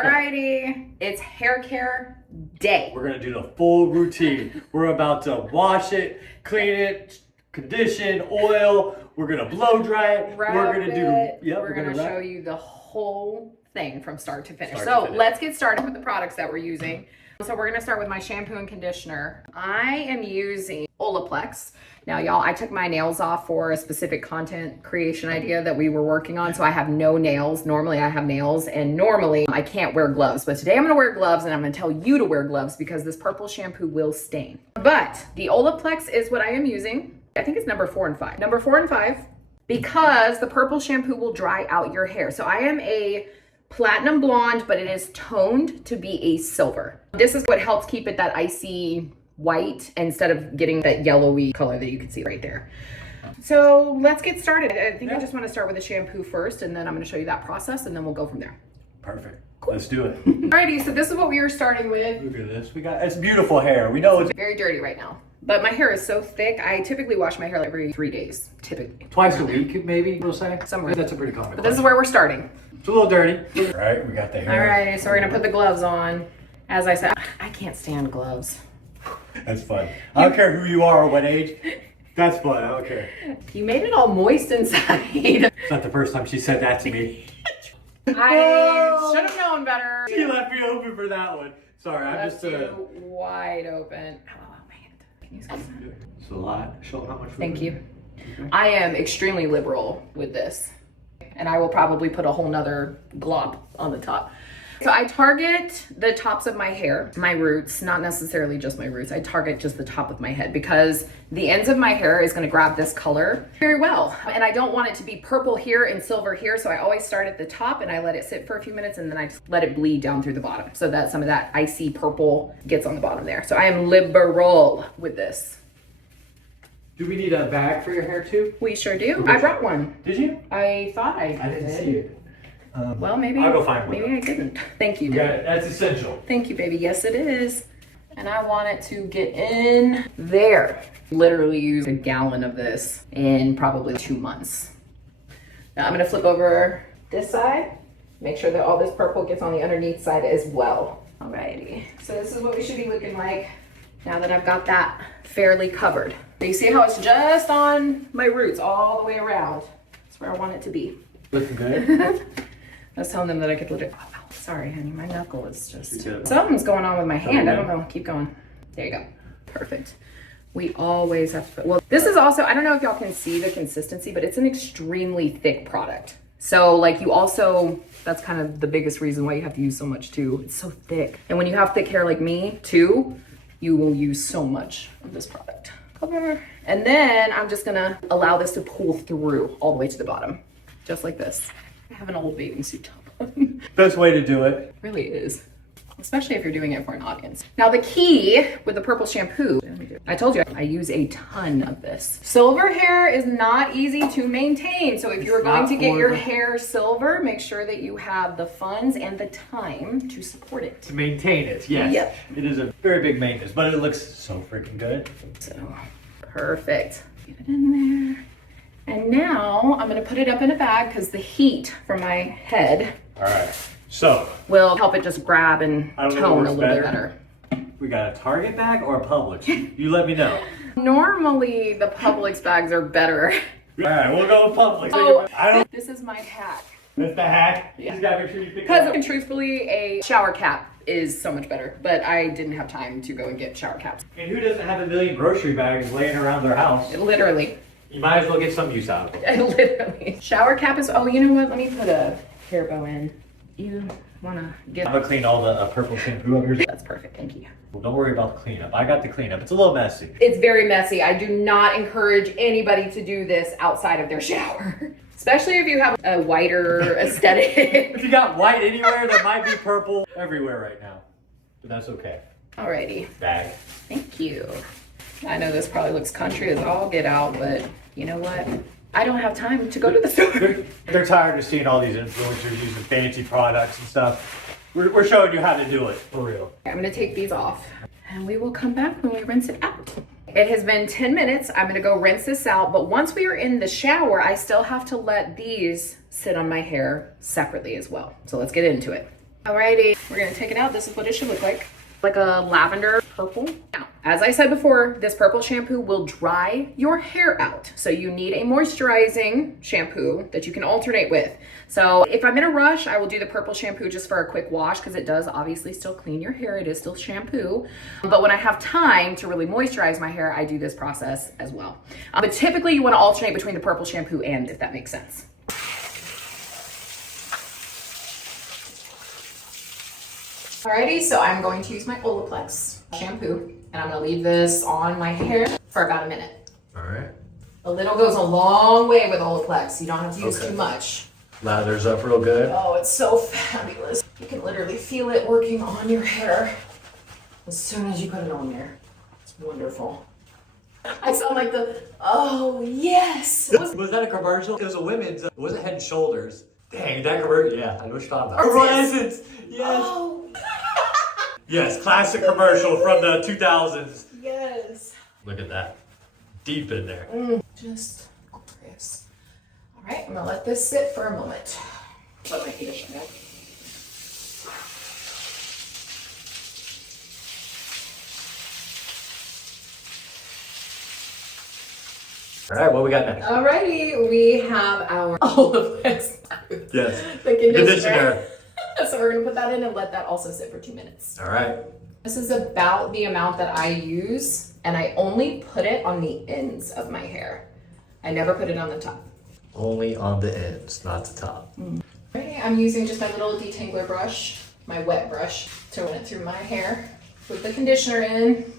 Alrighty, it's hair care day. We're gonna do the full routine. We're about to wash it, clean it, condition, oil. We're gonna blow dry it. We're gonna show you the whole thing from start to finish. Let's get started with the products that we're using. So we're gonna start with my shampoo and conditioner. I am using Olaplex. Now y'all, I took my nails off for a specific content creation idea that we were working on. So I have no nails. Normally I have nails and normally I can't wear gloves, but today I'm gonna wear gloves and I'm gonna tell you to wear gloves because this purple shampoo will stain. But the Olaplex is what I am using. I think it's number 4 and 5. Number 4 and 5, because the purple shampoo will dry out your hair. So I am a platinum blonde, but it is toned to be a silver. This is what helps keep it that icy white instead of getting that yellowy color that you can see right there. So let's get started. I think I just want to start with the shampoo first, and then I'm going to show you that process, and then we'll go from there. Perfect. Cool. Let's do it. Alrighty, so this is what we were starting with. Look at this. It's beautiful hair. We know it's very dirty right now, but my hair is so thick. I typically wash my hair every 3 days, typically. Twice a week, maybe we'll say. Somewhere. That's a pretty common. But this is where we're starting. It's a little dirty. All right, we got the hair. All right, so we're gonna put the gloves on. As I said, I can't stand gloves. That's fun. I don't care who you are or what age. That's fun. I don't care. You made it all moist inside. It's not the first time she said that to me. I should have known better. She left me open for that one. Sorry, I'm just wide open. Oh man, can you squeeze that? It's a lot. Show how much. Thank you. Okay. I am extremely liberal with this, and I will probably put a whole nother glop on the top. So I target the tops of my hair, my roots, not necessarily just my roots. I target just the top of my head because the ends of my hair is gonna grab this color very well. And I don't want it to be purple here and silver here. So I always start at the top and I let it sit for a few minutes and then I just let it bleed down through the bottom so that some of that icy purple gets on the bottom there. So I am liberal with this. Do we need a bag for your hair too? We sure do. I brought one. Did you? I thought I didn't see it. Well, maybe I'll go find one. Maybe I didn't. Thank you. Yeah, that's essential. Thank you, baby. Yes, it is. And I want it to get in there. Literally use a gallon of this in probably 2 months. Now I'm gonna flip over this side. Make sure that all this purple gets on the underneath side as well. Alrighty. So this is what we should be looking like now that I've got that fairly covered. So you see how it's just on my roots all the way around. That's where I want it to be. Looking good. I was telling them that I could legit. Oh, sorry, honey, my knuckle is just something's going on with my hand. I don't know. Keep going. There you go. Perfect. We always have to put. Well, this is also. I don't know if y'all can see the consistency, but it's an extremely thick product. So, like, you also. That's kind of the biggest reason why you have to use so much too. It's so thick, and when you have thick hair like me too, you will use so much of this product. And then I'm just gonna allow this to pull through all the way to the bottom, just like this. I have an old bathing suit on. Best way to do it. Really is. Especially if you're doing it for an audience. Now the key with the purple shampoo, I told you I use a ton of this. Silver hair is not easy to maintain. So if you're going to get your hair silver, make sure that you have the funds and the time to support it. To maintain it, yes. Yep. It is a very big maintenance, but it looks so freaking good. So, perfect. Get it in there. And now I'm gonna put it up in a bag because the heat from my head will help it just grab and tone a little bit better. We got a Target bag or a Publix? You let me know. Normally the Publix bags are better. All right, we'll go with Publix. Oh, this is my hack. That's the hack? Yeah. You gotta make sure you pick it up. Because truthfully, a shower cap is so much better, but I didn't have time to go and get shower caps. And who doesn't have a million grocery bags laying around their house? Literally. You might as well get some use out of it. Literally. Shower cap is, oh, you know what? Let me put a hair bow in. You wanna get... I'm gonna clean all the purple shampoo up here. That's perfect, thank you. Well, don't worry about the cleanup. I got the cleanup. It's a little messy. It's very messy. I do not encourage anybody to do this outside of their shower. Especially if you have a whiter aesthetic. If you got white anywhere, there might be purple everywhere right now. But that's okay. Alrighty. Bag. Thank you. I know this probably looks country as all get out, but you know what? I don't have time to go to the store. They're tired of seeing all these influencers using fancy products and stuff. We're showing you how to do it, for real. I'm gonna take these off and we will come back when we rinse it out. It has been 10 minutes. I'm gonna go rinse this out, but once we are in the shower, I still have to let these sit on my hair separately as well. So let's get into it. Alrighty, we're gonna take it out. This is what it should look like a lavender purple. Now, as I said before, this purple shampoo will dry your hair out. So you need a moisturizing shampoo that you can alternate with. So if I'm in a rush, I will do the purple shampoo just for a quick wash because it does obviously still clean your hair. It is still shampoo. But when I have time to really moisturize my hair, I do this process as well. But typically you want to alternate between the purple shampoo and, if that makes sense. Alrighty, so I'm going to use my Olaplex shampoo and I'm gonna leave this on my hair for about a minute. All right. A little goes a long way with Olaplex. You don't have to use too much. Lathers up real good. Oh, it's so fabulous. You can literally feel it working on your hair as soon as you put it on there. It's wonderful. I sound like oh yes. Was that a commercial? It was a women's, was it Head and Shoulders? Dang, that commercial, yeah, I know what you're talking about. Brassiness, yes. Oh. Yes, classic commercial from the 2000s. Yes. Look at that, deep in there. Just glorious. All right, I'm gonna let this sit for a moment. Let my conditioner go. All right, what we got next? Alrighty, we have our Olaplex. Yes. The conditioner. So we're gonna put that in and let that also sit for 2 minutes. All right. This is about the amount that I use, and I only put it on the ends of my hair. I never put it on the top. Only on the ends, not the top. Okay, I'm using just my little detangler brush, my wet brush, to run it through my hair. Put the conditioner in.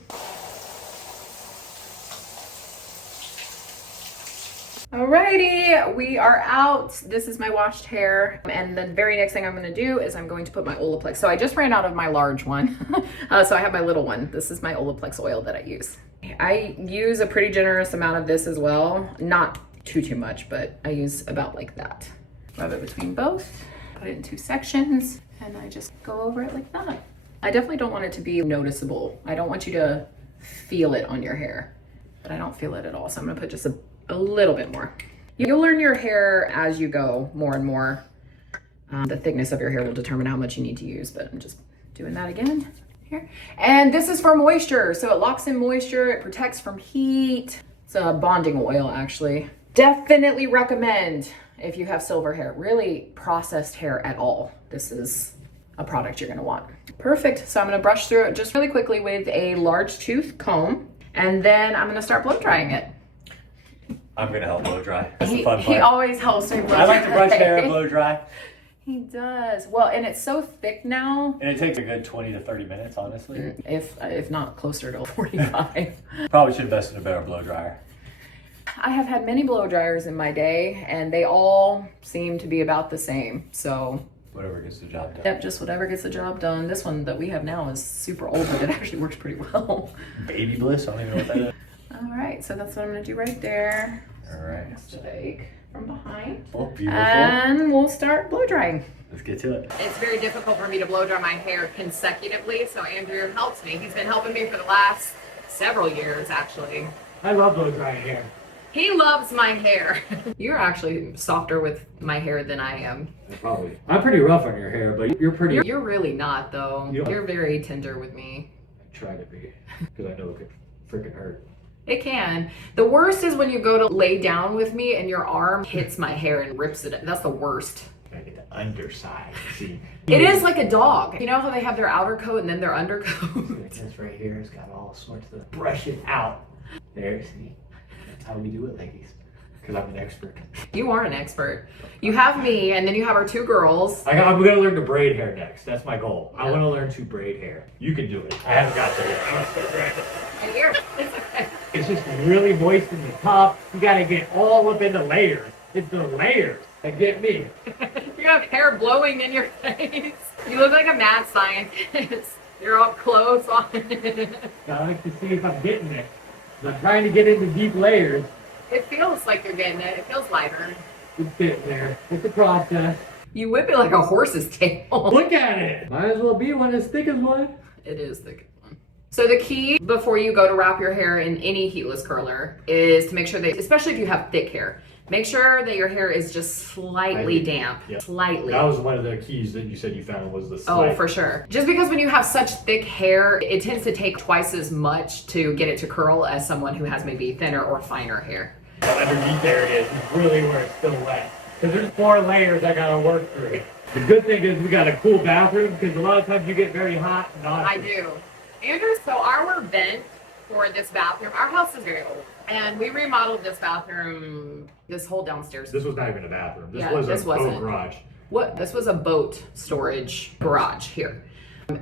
Alrighty, we are out. This is my washed hair. And the very next thing I'm gonna do is I'm going to put my Olaplex. So I just ran out of my large one. So I have my little one. This is my Olaplex oil that I use. I use a pretty generous amount of this as well. Not too much, but I use about like that. Rub it between both, put it in 2 sections, and I just go over it like that. I definitely don't want it to be noticeable. I don't want you to feel it on your hair, but I don't feel it at all. So I'm gonna put just a little bit more. You'll learn your hair as you go more and more. The thickness of your hair will determine how much you need to use, but I'm just doing that again here. And this is for moisture. So it locks in moisture, it protects from heat. It's a bonding oil actually. Definitely recommend if you have silver hair, really processed hair at all. This is a product you're gonna want. Perfect, so I'm gonna brush through it just really quickly with a large tooth comb, and then I'm gonna start blow drying it. I'm gonna help blow dry. That's the fun part. He always helps me blow dry. I like to brush hair and blow dry. He does. Well, and it's so thick now. And it takes a good 20 to 30 minutes, honestly. If not closer to 45. Probably should invest in a better blow dryer. I have had many blow dryers in my day, and they all seem to be about the same. So whatever gets the job done. Yep, just whatever gets the job done. This one that we have now is super old, but it actually works pretty well. Baby bliss, I don't even know what that is. All right, so that's what I'm gonna do right there. All right. Take from behind. Oh, beautiful. And we'll start blow drying. Let's get to it. It's very difficult for me to blow dry my hair consecutively, so Andrew helps me. He's been helping me for the last several years, actually. I love blow drying hair. He loves my hair. You're actually softer with my hair than I am. Probably. I'm pretty rough on your hair, but you're pretty... You're really not, though. You're very tender with me. I try to be, because I know it could freaking hurt. It can. The worst is when you go to lay down with me and your arm hits my hair and rips it. That's the worst. I get the underside, see? It is like a dog. You know how they have their outer coat and then their undercoat? This right here has got all sorts of brushing out. There, see? That's how we do it, ladies. Because I'm an expert. You are an expert. You have me, and then you have our 2 girls. I'm going to learn to braid hair next. That's my goal. I want to learn to braid hair. You can do it. I haven't got there yet. I'm going to start braiding. And here, it's okay. It's just really moist in the top. You got to get all up in the layers. It's the layers that get me. You have hair blowing in your face. You look like a mad scientist. You're all close on it. I like to see if I'm getting there. I'm trying to get into deep layers. It feels like you're getting it. It feels lighter. It's getting there. It's a process. You whip it like a horse's tail. Look at it. Might as well be one as thick as one. It is thick. So the key before you go to wrap your hair in any heatless curler is to make sure that, especially if you have thick hair, Make sure that your hair is just slightly damp. Yeah. Slightly. That was one of the keys that you said you found was the Oh, for sure. Just because when you have such thick hair, it tends to take twice as much to get it to curl as someone who has maybe thinner or finer hair. Underneath there it is really where it's still wet. Because there's 4 layers I gotta work through. The good thing is we got a cool bathroom because a lot of times you get very hot and not. I do. Andrew, so our vent for this bathroom, our house is very old. And we remodeled this bathroom, this whole downstairs. This was not even a bathroom. This Yeah, was this a wasn't. boat garage. What? This was a boat storage garage here.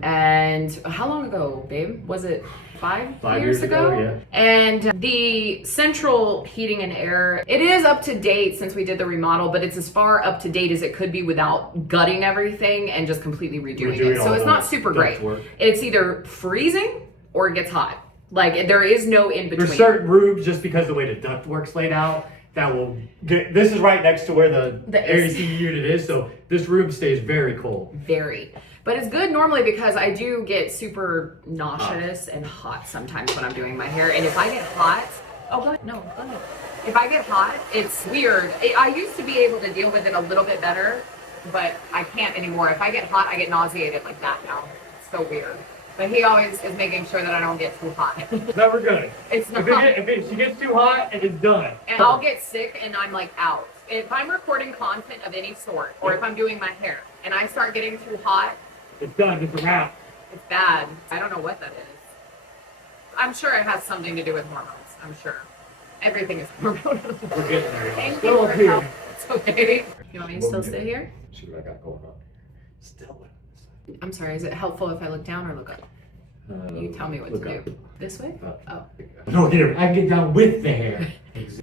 And how long ago, babe? Was it 5 years ago? Yeah. And the central heating and air, it is up to date since we did the remodel, but it's as far up to date as it could be without gutting everything and just completely redoing it. So it's not super great. It's either freezing or it gets hot. Like there is no in between. There's certain rooms, just because the way the ductwork's laid out, that will get, this is right next to where the AC unit is, so this room stays very cold. Very. But it's good normally because I do get super nauseous and hot sometimes when I'm doing my hair. And if I get hot, oh, go ahead. No, go ahead. If I get hot, it's weird. I used to be able to deal with it a little bit better, but I can't anymore. If I get hot, I get nauseated like that now. It's so weird. But he always is making sure that I don't get too hot. It's never good. It's not. If she gets too hot, it's done. And I'll get sick and I'm like out. If I'm recording content of any sort, or if I'm doing my hair, and I start getting too hot, it's done. It's a wrap. it's bad. I don't know what that is. I'm sure it has something to do with hormones. I'm sure. Everything is hormonal. We're getting there. Thank Still you up for here. help. It's okay. You want me to still sit here? See what I got going on. Still. I'm sorry, is it helpful if I look down or look up? You tell me what to Look do. This way? Oh. No, here. I can get down with the hair.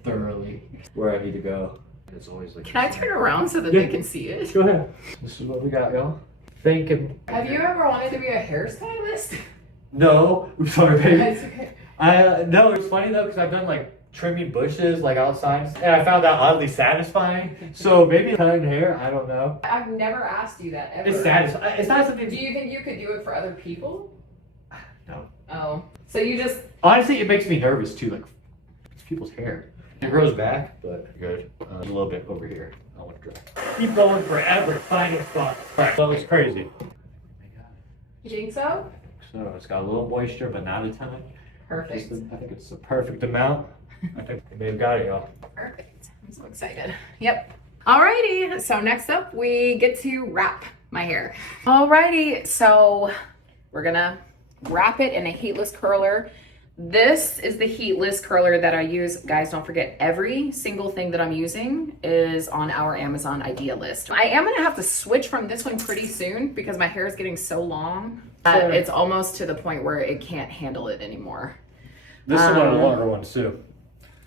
Thoroughly. Where I need to go. It's always like. Can I turn around so that they can see it? Go ahead. This is what we got, y'all. Thank you. Have you ever wanted to be a hairstylist? No. I'm sorry, baby. That's okay. No, it's funny though, because I've done like trimming bushes like outside, and I found that oddly satisfying. So maybe cutting hair, I don't know. I've never asked you that ever. It's satisfying. It's not something. Do you think you could do it for other people? No. Oh. So you just... Honestly, it makes me nervous too. Like, it's people's hair. It grows back, but good. A little bit over here. I want to dry. Keep going forever. Find a spot. Right. That looks crazy. You think so? So it's got a little moisture, but not a ton. Perfect. I think it's the perfect amount. I think we may have got it, y'all. Perfect. I'm so excited. Yep. Alrighty. So next up, we get to wrap my hair. Alrighty. So we're gonna wrap it in a heatless curler. This is the heatless curler that I use. Guys, don't forget, every single thing that I'm using is on our Amazon idea list. I am gonna have to switch from this one pretty soon because my hair is getting so long that it's almost to the point where it can't handle it anymore. This is one of the longer ones too.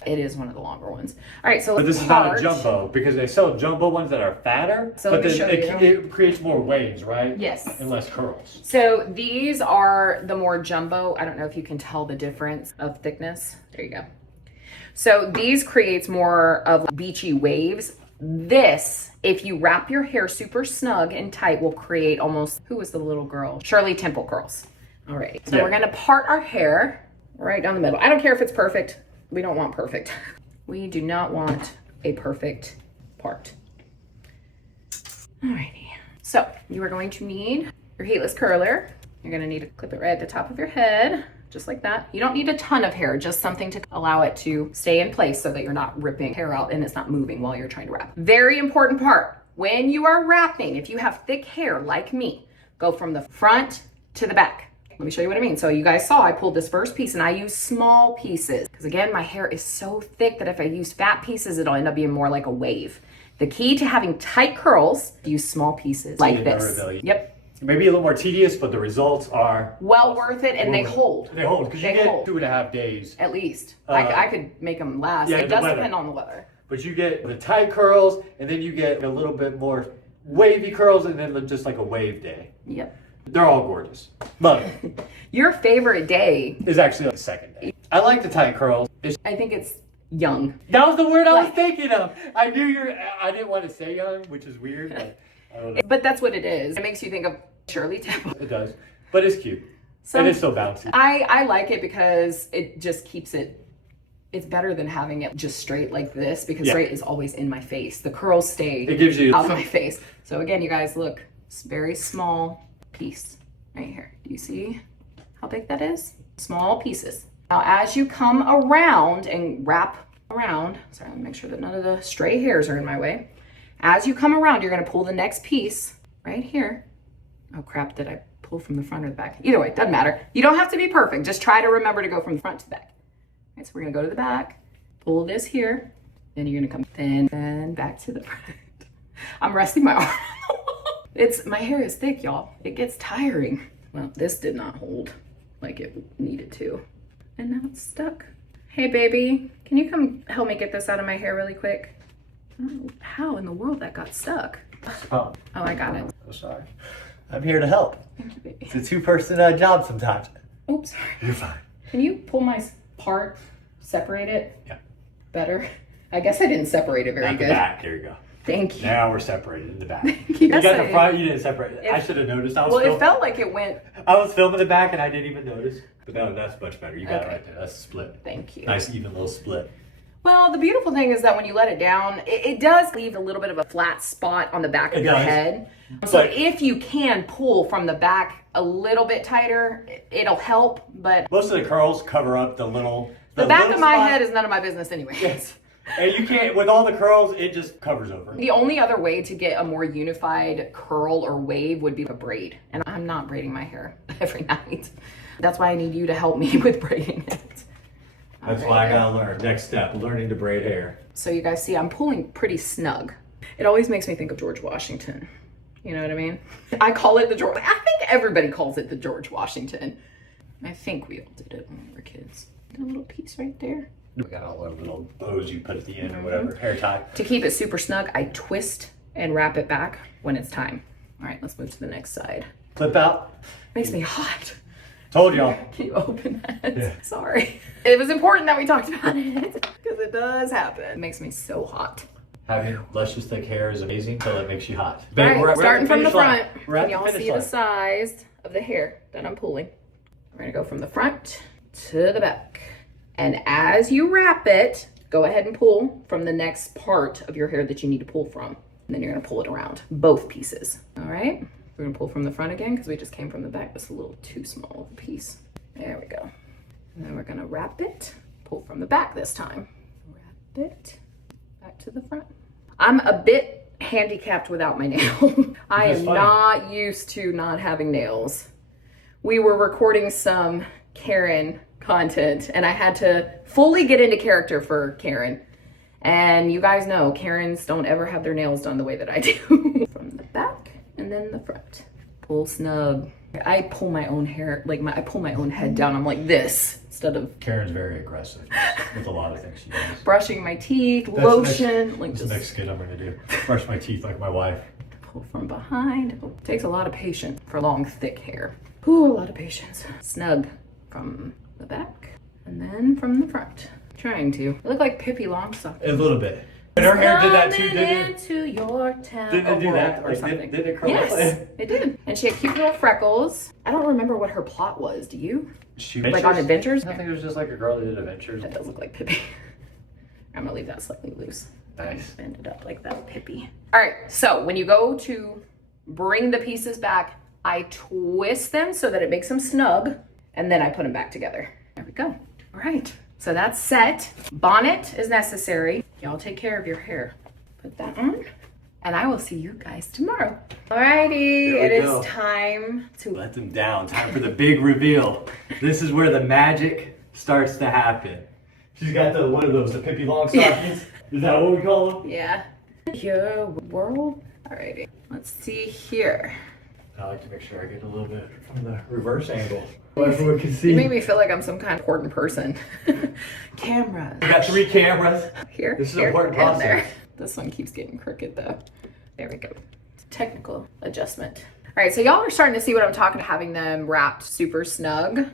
It is one of the longer ones. All right, so But this is not a jumbo, because they sell jumbo ones that are fatter, So but let me then show it creates more waves, right? Yes. And less curls. So these are the more jumbo. I don't know if you can tell the difference of thickness. There you go. So these creates more of beachy waves. This, if you wrap your hair super snug and tight, will create almost, who was the little girl? Shirley Temple curls. All right, so we're gonna part our hair right down the middle. I don't care if it's perfect. We don't want perfect. We do not want a perfect part. Alrighty. So you are going to need your heatless curler. You're gonna need to clip it right at the top of your head, just like that. You don't need a ton of hair, just something to allow it to stay in place so that you're not ripping hair out and it's not moving while you're trying to wrap. Very important part. When you are wrapping, if you have thick hair like me, go from the front to the back. Let me show you what I mean. So you guys saw I pulled this first piece and I use small pieces because again, my hair is so thick that if I use fat pieces, it'll end up being more like a wave. The key to having tight curls, use small pieces like this. Yep. It may be a little more tedious, but the results are well worth it, and they hold. They hold, because you get 2.5 days. At least. I could make them last. Yeah, it does depend on the weather. But you get the tight curls, and then you get a little bit more wavy curls, and then just like a wave day. Yep. They're all gorgeous. Love it. Your favorite day is actually the second day. I like the tight curls. I think it's young. That was the word I was thinking of. I didn't want to say young, which is weird, but I don't know. But that's what it is. It makes you think of Shirley Temple. It does. But it's cute. And it's so bouncy. I like it because it just keeps it it's better than having it just straight like this, because straight is always in my face. The curls stay It gives you out of my face. So again, you guys, look, it's a very small piece right here. Do you see how big that is? Small pieces. Now, as you come around and wrap around, sorry, let me make sure that none of the stray hairs are in my way. As you come around, you're gonna pull the next piece right here. Oh crap, did I pull from the front or the back? Either way, doesn't matter. You don't have to be perfect. Just try to remember to go from the front to the back. All right, so we're gonna go to the back, pull this here, then you're gonna come then back to the front. I'm resting my arm on the wall. My hair is thick, y'all. It gets tiring. Well, this did not hold like it needed to. And now it's stuck. Hey baby, can you come help me get this out of my hair really quick? I don't know how in the world that got stuck. Oh, I got it. Oh, sorry. I'm here to help. Thank you, baby. It's a two-person job sometimes. Oops. You're fine. Can you pull my part, separate it? Yeah. Better? I guess I didn't separate it very Not good. the back. There you go. Thank you. Now we're separated in the back. Yes, You got I the front, you didn't separate it. I should have noticed. It felt like it went. I was filming the back and I didn't even notice. But no, that's much better. You got it right there. That's a split. Thank you. Nice, even little split. Well, the beautiful thing is that when you let it down, it does leave a little bit of a flat spot on the back of your head. So if you can pull from the back a little bit tighter, it'll help. But most of the curls cover up the little. The back of my head is none of my business anyways. Yes. And you can't, with all the curls, it just covers over. The only other way to get a more unified curl or wave would be a braid. And I'm not braiding my hair every night. That's why I need you to help me with braiding it. That's why I gotta learn. Next step, learning to braid hair. So you guys see, I'm pulling pretty snug. It always makes me think of George Washington. You know what I mean? I call it the George, I think everybody calls it the George Washington. I think we all did it when we were kids. A little piece right there. We got all the little bows you put at the end or whatever, hair tie. To keep it super snug, I twist and wrap it back when it's time. All right, let's move to the next side. Flip out. Makes me hot. Told y'all. Can you open that? Yeah. Sorry. It was important that we talked about it because it does happen. It makes me so hot. Having luscious thick hair is amazing until it makes you hot. All right, starting from the front. Can y'all see the size of the hair that I'm pulling? We're gonna go from the front to the back. And as you wrap it, go ahead and pull from the next part of your hair that you need to pull from. And then you're gonna pull it around, both pieces. All right, we're gonna pull from the front again because we just came from the back. That's a little too small of a piece. There we go. And then we're gonna wrap it, pull from the back this time. Wrap it back to the front. I'm a bit handicapped without my nail. I am not used to not having nails. We were recording some Karen content and I had to fully get into character for Karen. And you guys know Karens don't ever have their nails done the way that I do. From the back and then the front. Pull snug. I pull my own hair, like I pull my own head down. I'm like this instead of. Karen's very aggressive with a lot of things she does. Brushing my teeth, lotion. That's the next skit I'm gonna do. Brush my teeth like my wife. Pull from behind. It takes a lot of patience for long, thick hair. Ooh, a lot of patience. Snug from the back and then from the front. Trying to. I look like Pippi Longstocking. A little bit. And her hair did that too, didn't it? Into your town. Didn't it do that? Or something. Did it curl yes, up? it did. And she had cute little freckles. I don't remember what her plot was. Do you? Like on Adventures? I think it was just like a girl that did Adventures. That does look like Pippi. I'm gonna leave that slightly loose. Nice. Bend it up like that, Pippi. All right, so when you go to bring the pieces back, I twist them so that it makes them snug, and then I put them back together. There we go. All right, so that's set. Bonnet is necessary. Y'all take care of your hair. Put that on, and I will see you guys tomorrow. Alrighty, it is time to let them down. Time for the big reveal. This is where the magic starts to happen. She's got the one of those, the Pippi Longstockings. Yeah. Is that what we call them? Yeah. Your world. Alrighty, let's see here. I like to make sure I get a little bit from the reverse angle. So everyone can see. You make me feel like I'm some kind of important person. Cameras. We got 3 cameras. Here. This is here, an important and process. there. This one keeps getting crooked though. There we go. Technical adjustment. All right, so y'all are starting to see what I'm talking about, having them wrapped super snug.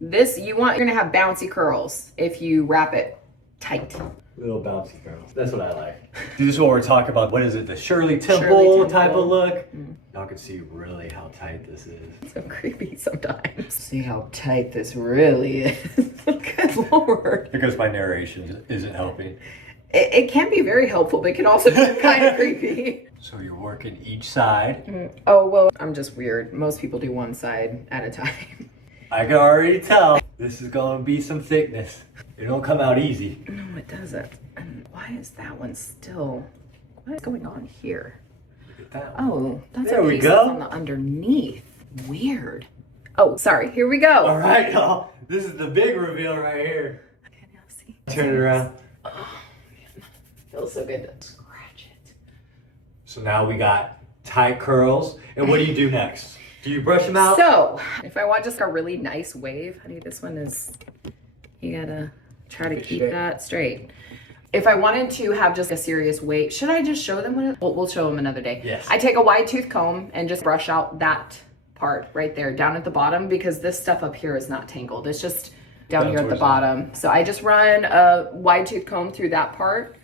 You're gonna have bouncy curls if you wrap it tight. Little bouncy girls. That's what I like. This is what we're talking about. What is it? The Shirley Temple, Shirley Temple type of look. Y'all can see really how tight this is. It's so creepy sometimes. See how tight this really is. Good Lord. Because my narration isn't helping. It can be very helpful, but it can also be kind of creepy. So you're working each side. Oh, well, I'm just weird. Most people do one side at a time. I can already tell. This is going to be some thickness. It don't come out easy. No, it doesn't. And why is that one still... What is going on here? Look at that one. Oh, that's There a we piece go. that's on the underneath. Weird. Oh, sorry. Here we go. All right, y'all. This is the big reveal right here. Can y'all see? Turn it around. Oh, man. Feels so good to scratch it. So now we got tight curls. And what do you do next? Do you brush them out? So, if I want just a really nice wave, honey, this one is... You gotta try to keep that straight. If I wanted to have just a serious wave, should I just show them what it, we'll show them another day. Yes. I take a wide tooth comb and just brush out that part right there down at the bottom because this stuff up here is not tangled. It's just down here at the bottom. So I just run a wide tooth comb through that part.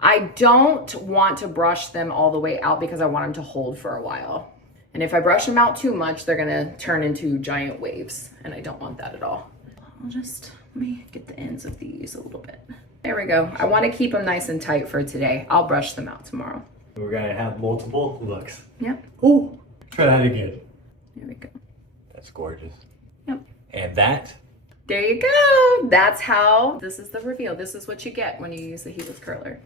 I don't want to brush them all the way out because I want them to hold for a while. And if I brush them out too much, they're gonna turn into giant waves and I don't want that at all. I'll just, let me get the ends of these a little bit. There we go. I want to keep them nice and tight for today. I'll brush them out tomorrow. We're going to have multiple looks. Yep. Ooh. Try that again. There we go. That's gorgeous. Yep. And that? There you go. That's how, this is the reveal. This is what you get when you use the Heatless curler.